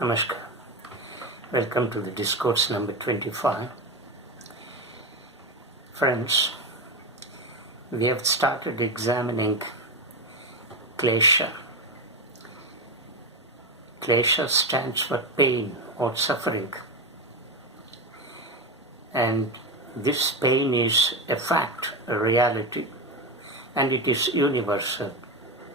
Namaskar. Welcome to the Discourse number 25. Friends, we have started examining klesha. Klesha stands for pain or suffering. And this pain is a fact, a reality, and it is universal.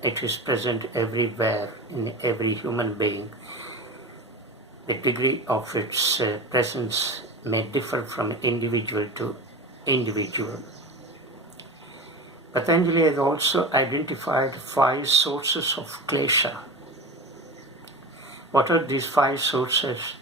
It is present everywhere in every human being. The degree of its presence may differ from individual to individual. Patanjali has also identified 5 sources of klesha. What are these 5 sources?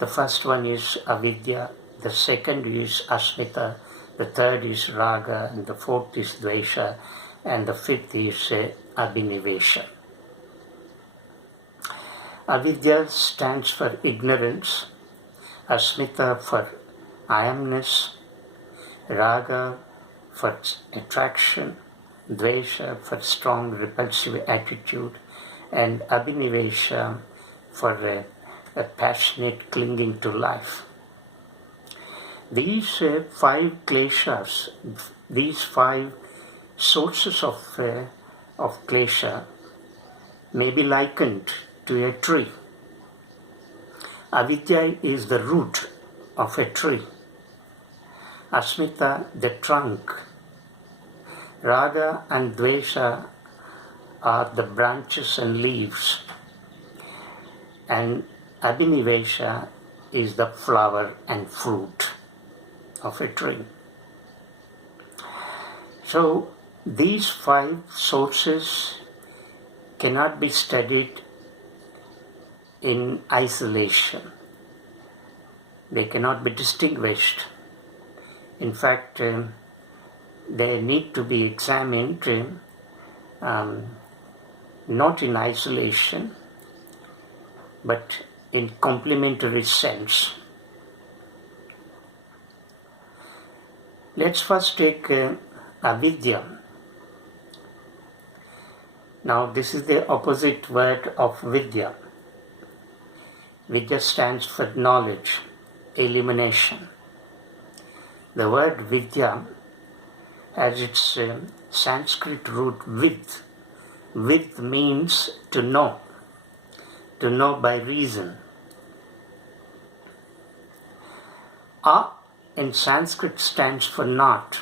The first one is Avidya, the second is asmita, the third is raga, and the fourth is dvesha, and the fifth is abhinivesha. Avidya stands for ignorance, asmita for I amness, raga for attraction, dvesha for strong repulsive attitude, and abhinivesha for a passionate clinging to life. These 5 kleshas, these 5 sources of klesha may be likened to a tree. Avidya is the root of a tree. Asmita, the trunk. Raga and dvesha are the branches and leaves. And abhinivesha is the flower and fruit of a tree. So these 5 sources cannot be studied in isolation. They cannot be distinguished. In fact, they need to be examined not in isolation, but in complementary sense. Let's first take Avidya. Now, this is the opposite word of Vidya. Vidya stands for knowledge, illumination. The word Vidya has its Sanskrit root vid. Vid means to know by reason. A in Sanskrit stands for not.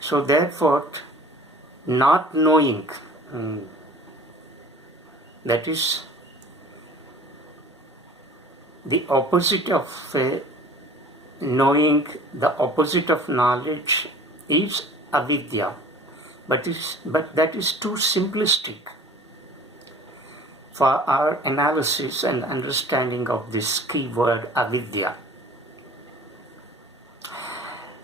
So therefore, not knowing, that is the opposite of knowing, the opposite of knowledge is avidya, but that is too simplistic for our analysis and understanding of this key word avidya.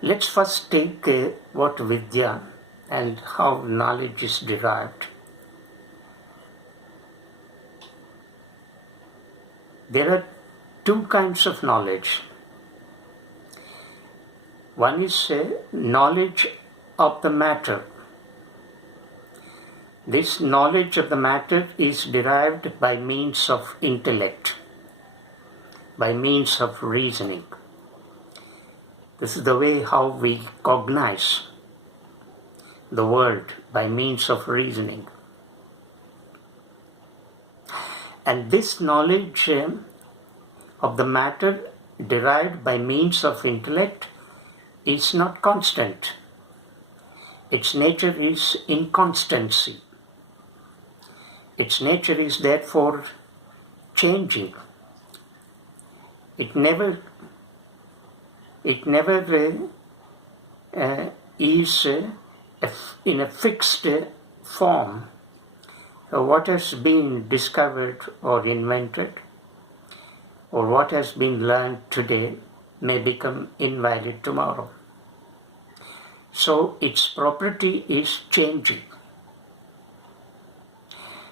Let's first take what Vidya and how knowledge is derived. There are 2 kinds of knowledge. One is knowledge of the matter. This knowledge of the matter is derived by means of intellect, by means of reasoning. This is the way how we cognize the world, by means of reasoning. And this knowledge of the matter derived by means of intellect is not constant. Its nature is inconstancy. Its nature is therefore changing. It never is in a fixed form. What has been discovered or invented, or what has been learned today, may become invalid tomorrow. So its property is changing.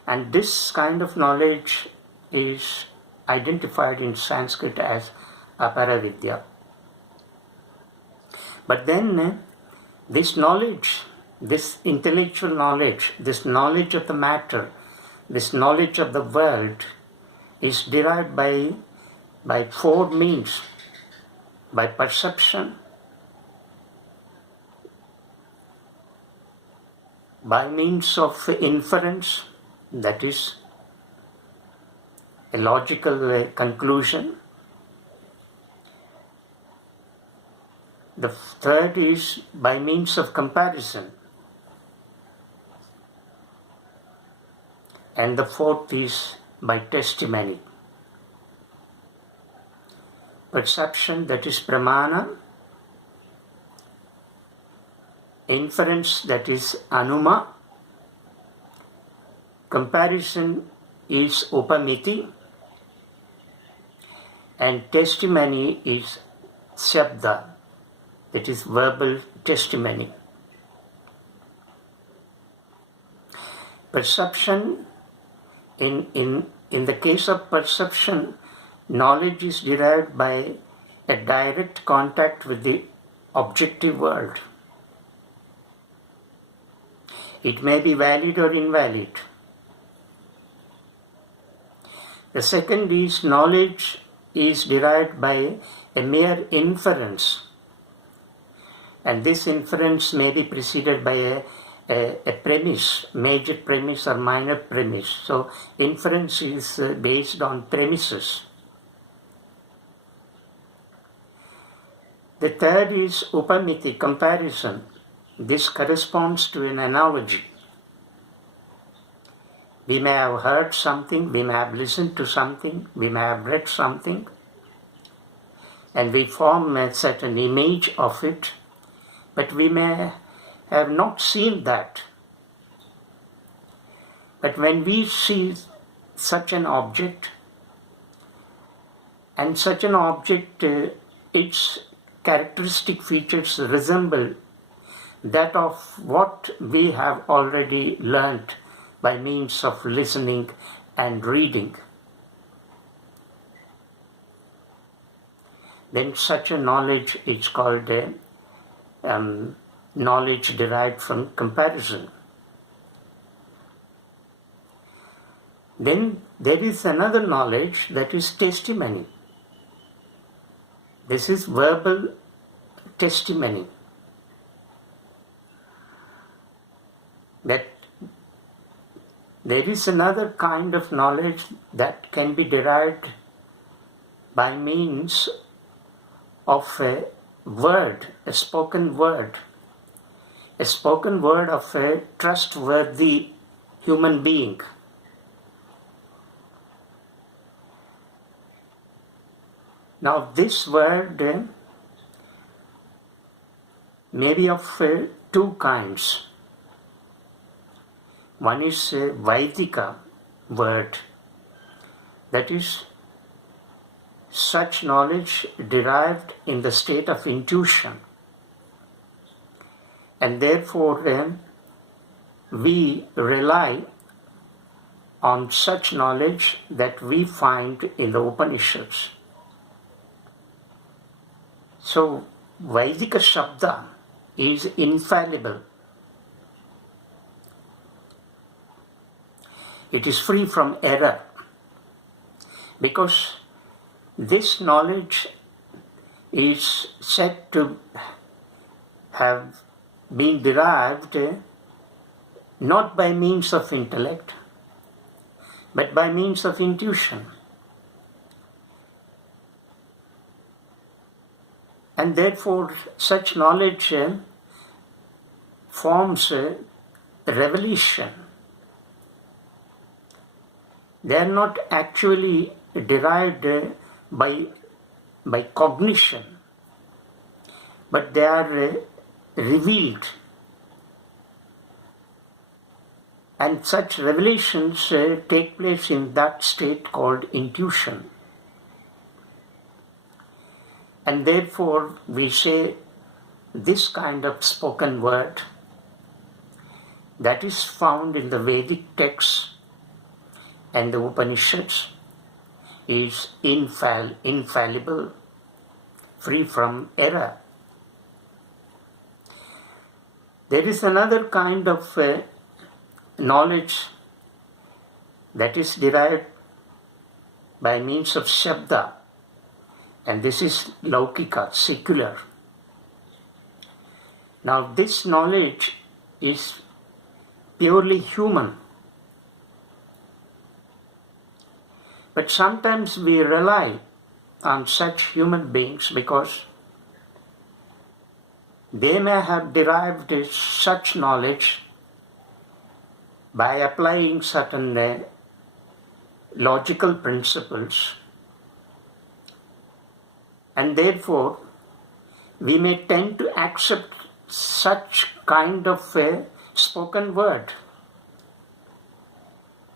And this kind of knowledge is identified in Sanskrit as Apara Vidya. But then this knowledge, this intellectual knowledge, this knowledge of the matter, this knowledge of the world is derived by four means: by perception, by means of inference, that is a logical conclusion. The third is by means of comparison. And the fourth is by testimony. Perception, that is pramana. Inference, that is anuma. Comparison is upamiti. And testimony is shabda, that is verbal testimony. Perception, in the case of perception, knowledge is derived by a direct contact with the objective world. It may be valid or invalid. The second is knowledge is derived by a mere inference. And this inference may be preceded by a premise, major premise or minor premise. So inference is based on premises. The third is upamiti, comparison. This corresponds to an analogy. We may have heard something, we may have listened to something, we may have read something, and we form a certain image of it, but we may have not seen that. But when we see such an object, and such an object, its characteristic features resemble that of what we have already learnt by means of listening and reading, then such a knowledge is called knowledge derived from comparison. Then there is another knowledge, that is testimony. This is verbal testimony. That there is another kind of knowledge that can be derived by means of a word, a spoken word of a trustworthy human being. Now this word may be of two kinds. One is a Vaidika word, that is such knowledge derived in the state of intuition, and therefore we rely on such knowledge that we find in the Upanishads. So Vaidika Shabda is infallible. It is free from error, because this knowledge is said to have been derived not by means of intellect, but by means of intuition. And therefore such knowledge forms a revelation. They are not actually derived by cognition, but they are revealed. And such revelations take place in that state called intuition. And therefore we say this kind of spoken word that is found in the Vedic texts and the Upanishads is infallible, free from error. There is another kind of knowledge that is derived by means of Shabda, and this is Laukika, secular. Now this knowledge is purely human. But sometimes we rely on such human beings because they may have derived such knowledge by applying certain logical principles, and therefore we may tend to accept such kind of a spoken word.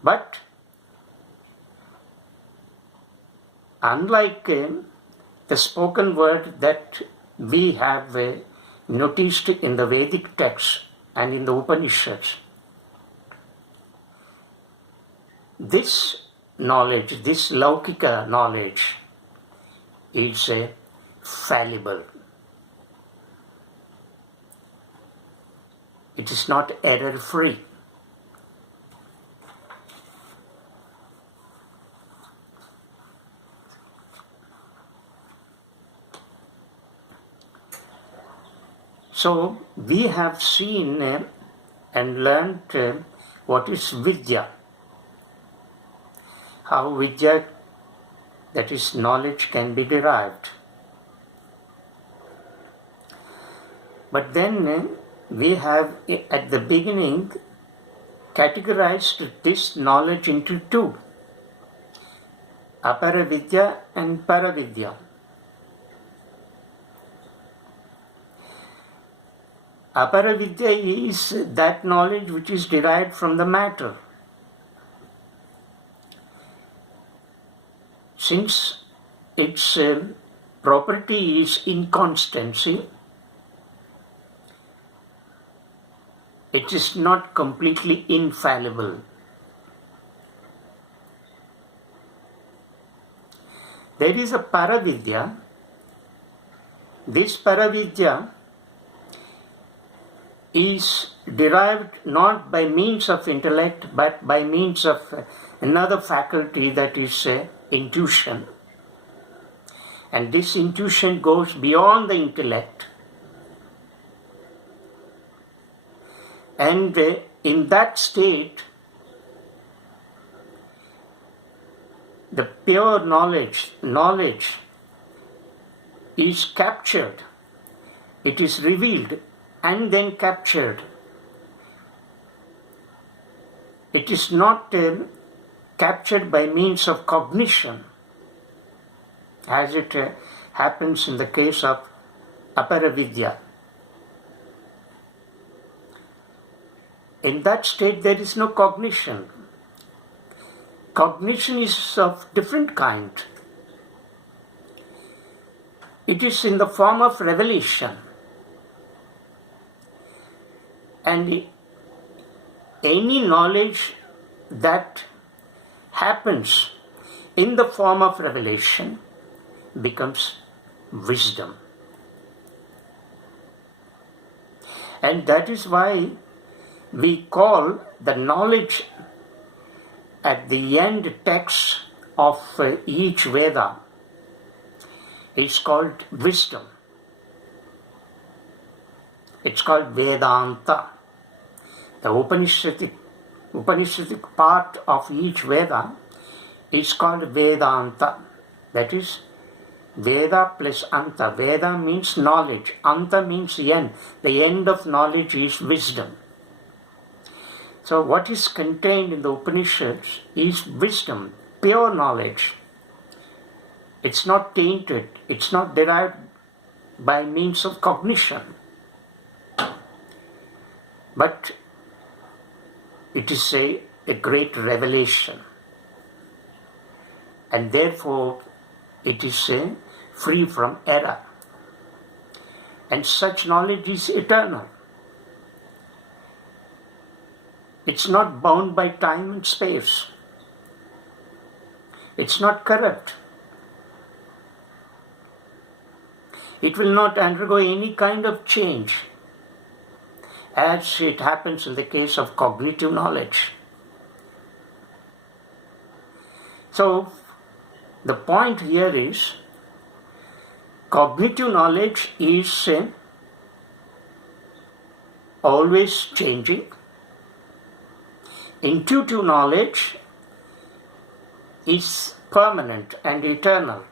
But unlike the spoken word that we have noticed in the Vedic texts and in the Upanishads, this knowledge, this Laukika knowledge, is fallible. It is not error-free. So we have seen and learned what is Vidya. How Vidya, that is knowledge, can be derived. But then we have at the beginning categorized this knowledge into two: Apara Vidya and Para Vidya. Apara Vidya is that knowledge which is derived from the matter. Since its property is inconstancy, it is not completely infallible. There is a Paravidya. This Paravidya is derived not by means of intellect but by means of another faculty, that is intuition. And this intuition goes beyond the intellect. And in that state, the pure knowledge is captured. It is revealed and then captured. It is not captured by means of cognition, as it happens in the case of Aparavidya. In that state, there is no cognition. Cognition is of different kind. It is in the form of revelation. And any knowledge that happens in the form of revelation becomes wisdom. And that is why we call the knowledge at the end text of each Veda is called wisdom. It's called Vedanta. The Upanishadic part of each Veda is called Vedanta. That is Veda plus Anta. Veda means knowledge. Anta means end. The end of knowledge is wisdom. So what is contained in the Upanishads is wisdom, pure knowledge. It's not tainted. It's not derived by means of cognition. But it is a great revelation. And therefore it is free from error. And such knowledge is eternal. It's not bound by time and space. It's not corrupt. It will not undergo any kind of change, as it happens in the case of cognitive knowledge. So, The point here is cognitive knowledge is always changing. Intuitive knowledge is permanent and eternal.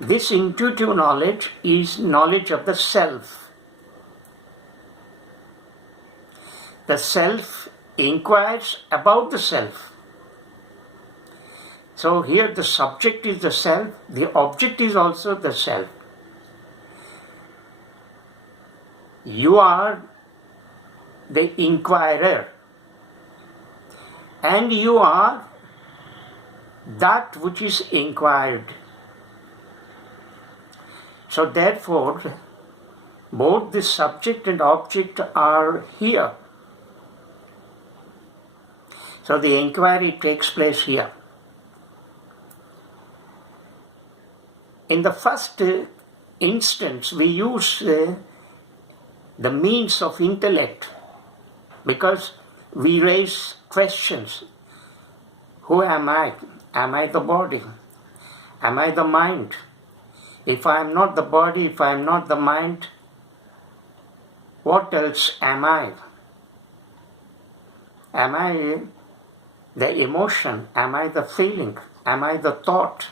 This intuitive knowledge is knowledge of the self. The self inquires about the self. So here the subject is the self, the object is also the self. You are the inquirer, and you are that which is inquired. So therefore, both the subject and object are here. So the inquiry takes place here. In the first instance, we use the means of intellect because we raise questions. Who am I? Am I the body? Am I the mind? If I am not the body, if I am not the mind, what else am I? Am I the emotion? Am I the feeling? Am I the thought?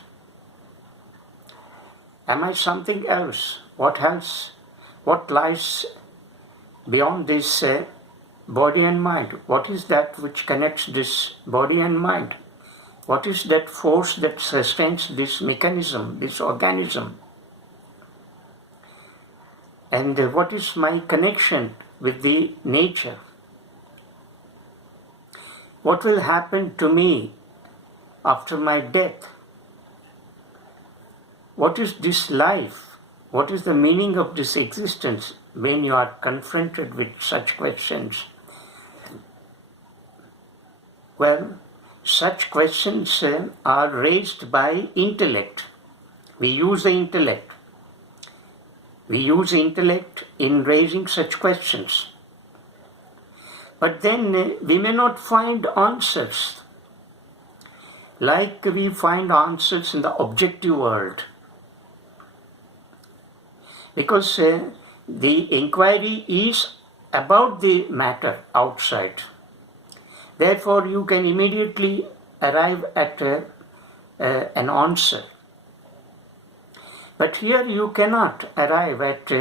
Am I something else? What else? What lies beyond this body and mind? What is that which connects this body and mind? What is that force that sustains this mechanism, this organism? And what is my connection with the nature? What will happen to me after my death? What is this life? What is the meaning of this existence? When you are confronted with such questions, well, such questions are raised by intellect. We use the intellect. We use intellect in raising such questions. But then we may not find answers like we find answers in the objective world. Because the inquiry is about the matter outside. Therefore, you can immediately arrive at an answer. But here you cannot arrive at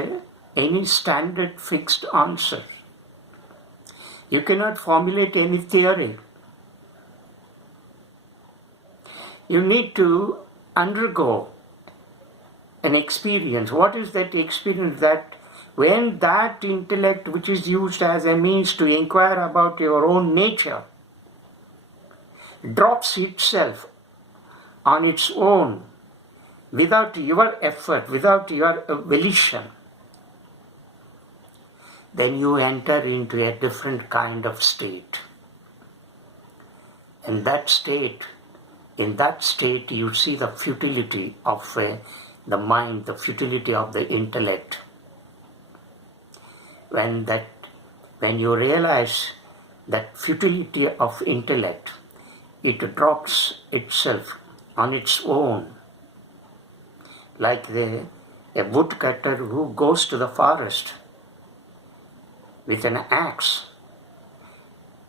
any standard fixed answer. You cannot formulate any theory. You need to undergo an experience. What is that experience? That when that intellect which is used as a means to inquire about your own nature drops itself on its own without your effort, without your volition, then you enter into a different kind of state. In that state you see the futility of the mind, the futility of the intellect. When you realize that futility of intellect, it drops itself on its own, like a woodcutter who goes to the forest with an axe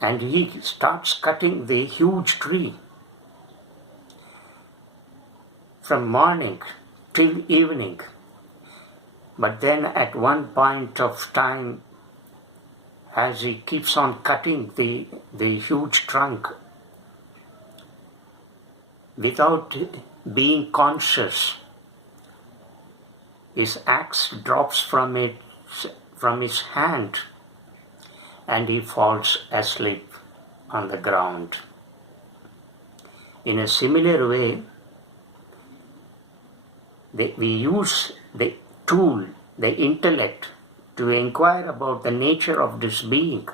and he starts cutting the huge tree from morning till evening. But then at one point of time, as he keeps on cutting the huge trunk, without being conscious, his axe drops from his hand and he falls asleep on the ground. In a similar way, we use the tool, the intellect, to inquire about the nature of this being.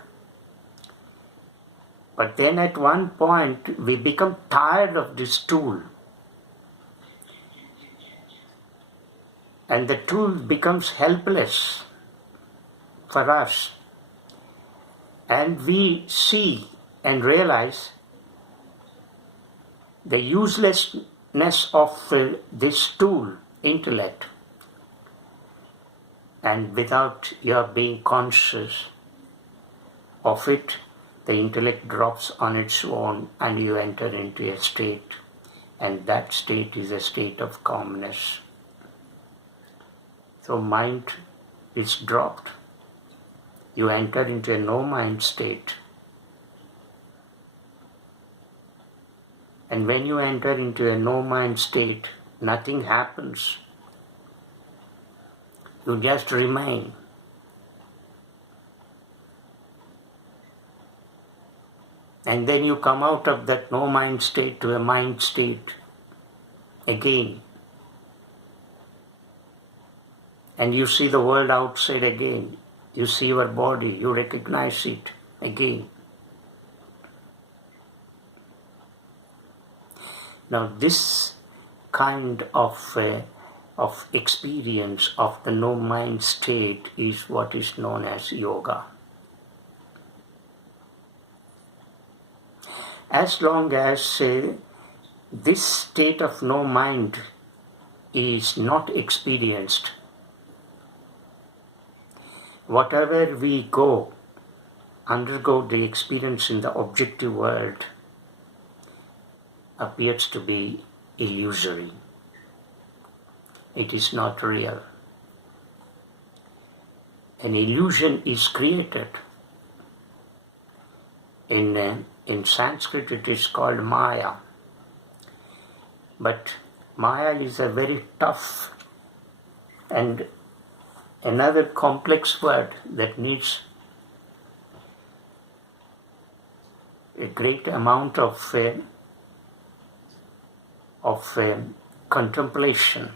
But then at one point we become tired of this tool, and the tool becomes helpless for us, and we see and realize the uselessness of this tool, intellect, and without your being conscious of it, the intellect drops on its own and you enter into a state, and that state is a state of calmness. So mind is dropped. You enter into a no-mind state. And when you enter into a no-mind state, nothing happens. You just remain. And then you come out of that no-mind state to a mind state again. And you see the world outside again. You see your body, you recognize it again. Now this kind of experience of the no-mind state is what is known as yoga. As long as this state of no mind is not experienced, whatever we undergo the experience in the objective world appears to be illusory. It is not real. An illusion is created. In Sanskrit it is called Maya. But Maya is a very tough and another complex word that needs a great amount of contemplation.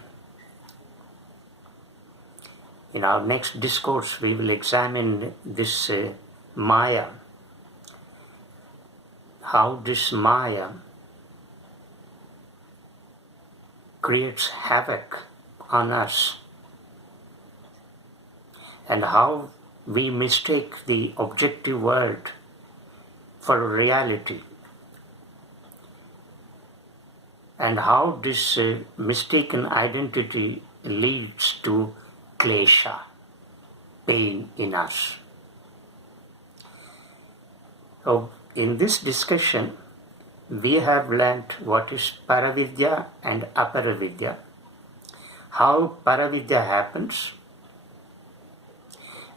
In our next discourse, we will examine this Maya, how this Maya creates havoc on us, and how we mistake the objective world for reality, and how this mistaken identity leads to klesha, pain in us. So in this discussion, we have learnt what is Paravidya and Apara, how Paravidya happens,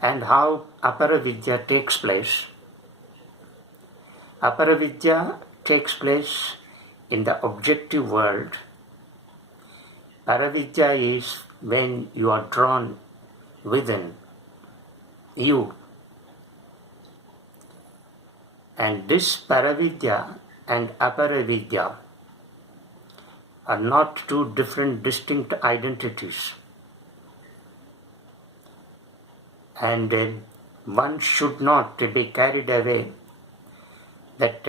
and how Apara takes place. Apara takes place in the objective world. Paravidya is when you are drawn within you. And this Paravidya and Apara are not two different distinct identities. And one should not be carried away that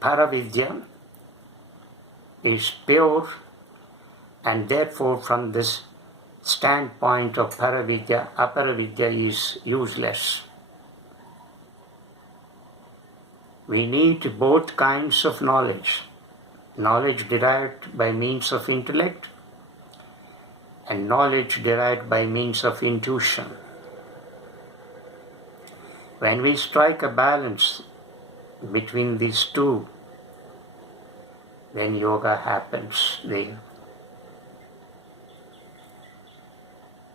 Paravidya is pure, and therefore from this standpoint of Paravidya, Apara is useless. We need both kinds of knowledge. Knowledge derived by means of intellect and knowledge derived by means of intuition. When we strike a balance between these two, then yoga happens.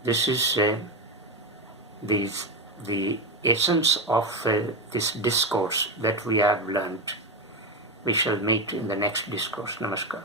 This is the essence of this discourse that we have learnt. We shall meet in the next discourse. Namaskar.